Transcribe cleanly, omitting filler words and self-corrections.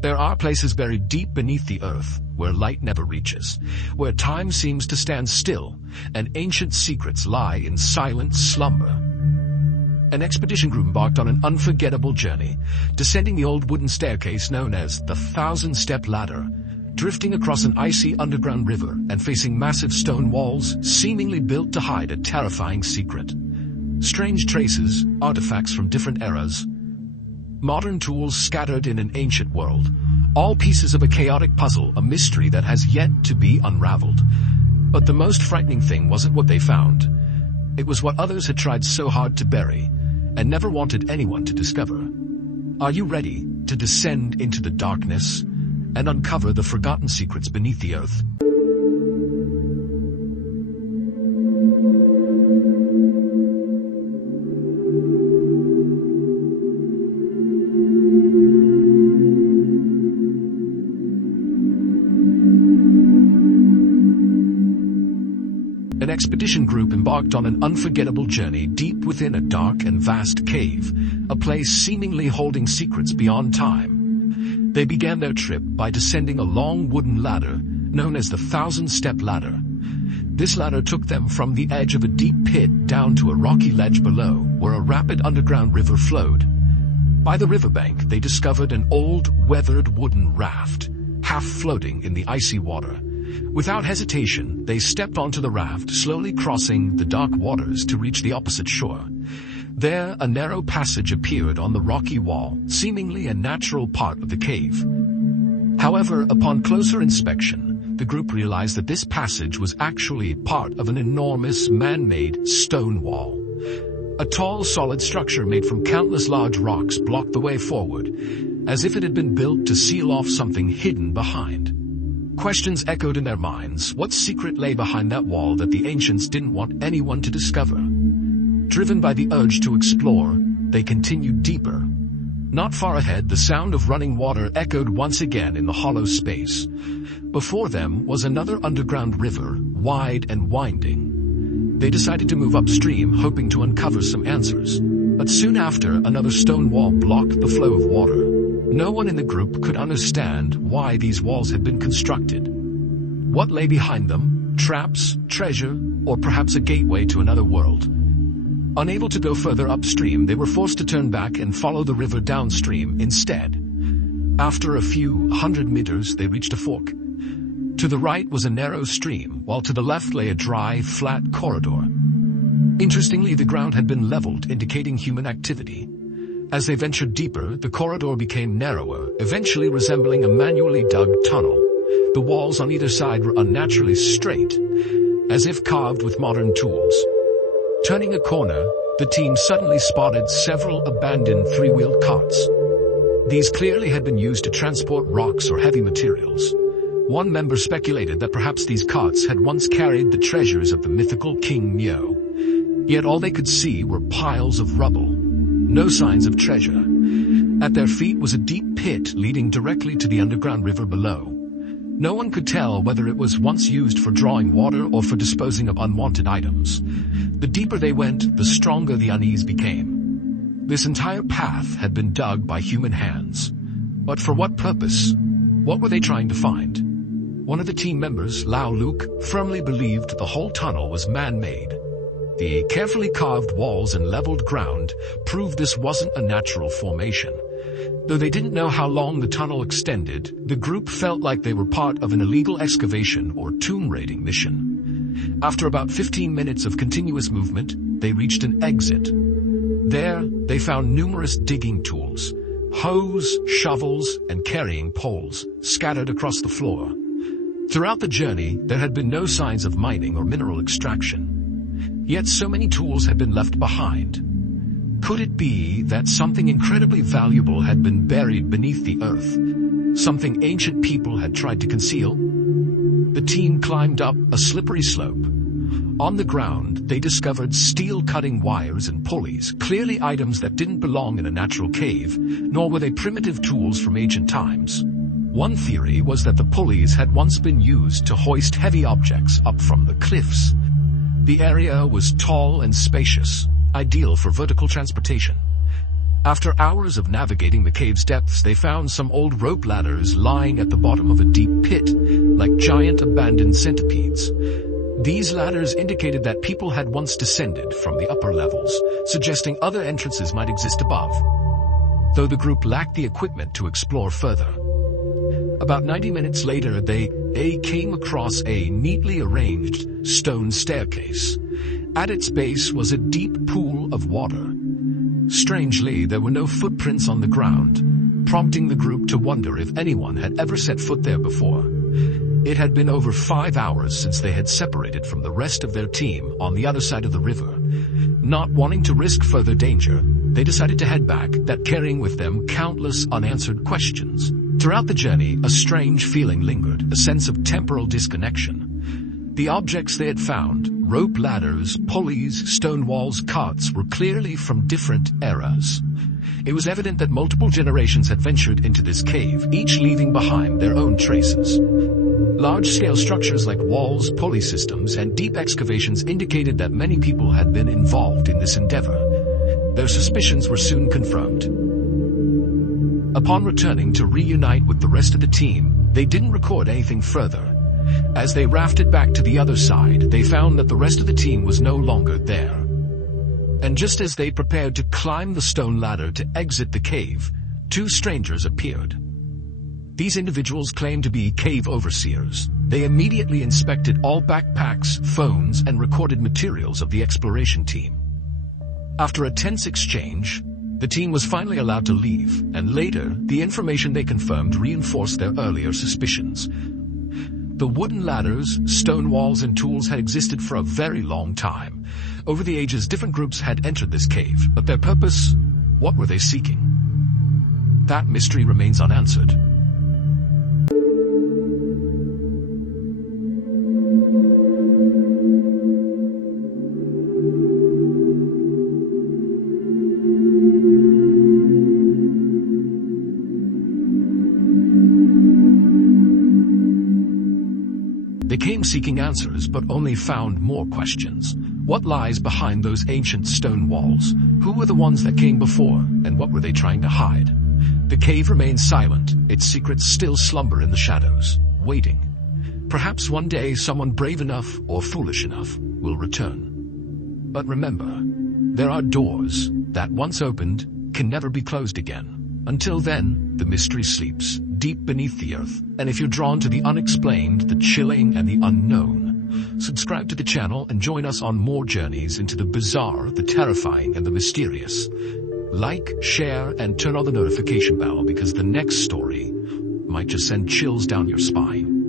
There are places buried deep beneath the earth, where light never reaches, where time seems to stand still, and ancient secrets lie in silent slumber. An expedition group embarked on an unforgettable journey, descending the old wooden staircase known as the 1,000-step ladder, drifting across an icy underground river and facing massive stone walls seemingly built to hide a terrifying secret. Strange traces, artifacts from different eras, modern tools scattered in an ancient world, all pieces of a chaotic puzzle, a mystery that has yet to be unraveled. But the most frightening thing wasn't what they found. It was what others had tried so hard to bury and never wanted anyone to discover. Are you ready to descend into the darkness and uncover the forgotten secrets beneath the earth? An expedition group embarked on an unforgettable journey deep within a dark and vast cave, a place seemingly holding secrets beyond time. They began their trip by descending a long wooden ladder known as the 1,000-step ladder. This ladder took them from the edge of a deep pit down to a rocky ledge below, where a rapid underground river flowed. By the riverbank, they discovered an old, weathered wooden raft, half floating in the icy water. Without hesitation, they stepped onto the raft, slowly crossing the dark waters to reach the opposite shore. There, a narrow passage appeared on the rocky wall, seemingly a natural part of the cave. However, upon closer inspection, the group realized that this passage was actually part of an enormous man-made stone wall. A tall, solid structure made from countless large rocks blocked the way forward, as if it had been built to seal off something hidden behind. Questions echoed in their minds. What secret lay behind that wall that the ancients didn't want anyone to discover? Driven by the urge to explore, they continued deeper. Not far ahead, the sound of running water echoed once again in the hollow space. Before them was another underground river, wide and winding. They decided to move upstream, hoping to uncover some answers. But soon after, another stone wall blocked the flow of water. No one in the group could understand why these walls had been constructed. What lay behind them? Traps, treasure, or perhaps a gateway to another world? Unable to go further upstream, they were forced to turn back and follow the river downstream instead. After a few hundred meters, they reached a fork. To the right was a narrow stream, while to the left lay a dry, flat corridor. Interestingly, the ground had been leveled, indicating human activity. As they ventured deeper, the corridor became narrower, eventually resembling a manually dug tunnel. The walls on either side were unnaturally straight, as if carved with modern tools. Turning a corner, the team suddenly spotted several abandoned three-wheeled carts. These clearly had been used to transport rocks or heavy materials. One member speculated that perhaps these carts had once carried the treasures of the mythical King Neo. Yet all they could see were piles of rubble. No signs of treasure. At their feet was a deep pit leading directly to the underground river below. No one could tell whether it was once used for drawing water or for disposing of unwanted items. The deeper they went, the stronger the unease became. This entire path had been dug by human hands. But for what purpose? What were they trying to find? One of the team members, Lao Luke, firmly believed the whole tunnel was man-made. The carefully carved walls and leveled ground proved this wasn't a natural formation. Though they didn't know how long the tunnel extended, the group felt like they were part of an illegal excavation or tomb raiding mission. After about 15 minutes of continuous movement, they reached an exit. There, they found numerous digging tools, hoes, shovels, and carrying poles scattered across the floor. Throughout the journey, there had been no signs of mining or mineral extraction. Yet so many tools had been left behind. Could it be that something incredibly valuable had been buried beneath the earth? Something ancient people had tried to conceal? The team climbed up a slippery slope. On the ground, they discovered steel-cutting wires and pulleys, clearly items that didn't belong in a natural cave, nor were they primitive tools from ancient times. One theory was that the pulleys had once been used to hoist heavy objects up from the cliffs. The area was tall and spacious, ideal for vertical transportation. After hours of navigating the cave's depths, they found some old rope ladders lying at the bottom of a deep pit, like giant abandoned centipedes. These ladders indicated that people had once descended from the upper levels, suggesting other entrances might exist above, though the group lacked the equipment to explore further. About 90 minutes later, they came across a neatly arranged stone staircase. At its base was a deep pool of water. Strangely, there were no footprints on the ground, prompting the group to wonder if anyone had ever set foot there before. It had been over 5 hours since they had separated from the rest of their team on the other side of the river. Not wanting to risk further danger, they decided to head back, carrying with them countless unanswered questions. Throughout the journey, a strange feeling lingered, a sense of temporal disconnection. The objects they had found, rope ladders, pulleys, stone walls, carts, were clearly from different eras. It was evident that multiple generations had ventured into this cave, each leaving behind their own traces. Large-scale structures like walls, pulley systems, and deep excavations indicated that many people had been involved in this endeavor. Their suspicions were soon confirmed. Upon returning to reunite with the rest of the team, they didn't record anything further. As they rafted back to the other side, they found that the rest of the team was no longer there. And just as they prepared to climb the stone ladder to exit the cave, two strangers appeared. These individuals claimed to be cave overseers. They immediately inspected all backpacks, phones, and recorded materials of the exploration team. After a tense exchange, the team was finally allowed to leave, and later, the information they confirmed reinforced their earlier suspicions. The wooden ladders, stone walls, and tools had existed for a very long time. Over the ages, different groups had entered this cave, but their purpose, what were they seeking? That mystery remains unanswered. They came seeking answers, but only found more questions. What lies behind those ancient stone walls? Who were the ones that came before, and what were they trying to hide? The cave remains silent, its secrets still slumber in the shadows, waiting. Perhaps one day someone brave enough or foolish enough will return. But remember, there are doors that once opened can never be closed again. Until then, the mystery sleeps deep beneath the earth. And if you're drawn to the unexplained, the chilling, and the unknown, subscribe to the channel and join us on more journeys into the bizarre, the terrifying, and the mysterious. Like, share, and turn on the notification bell, because the next story might just send chills down your spine.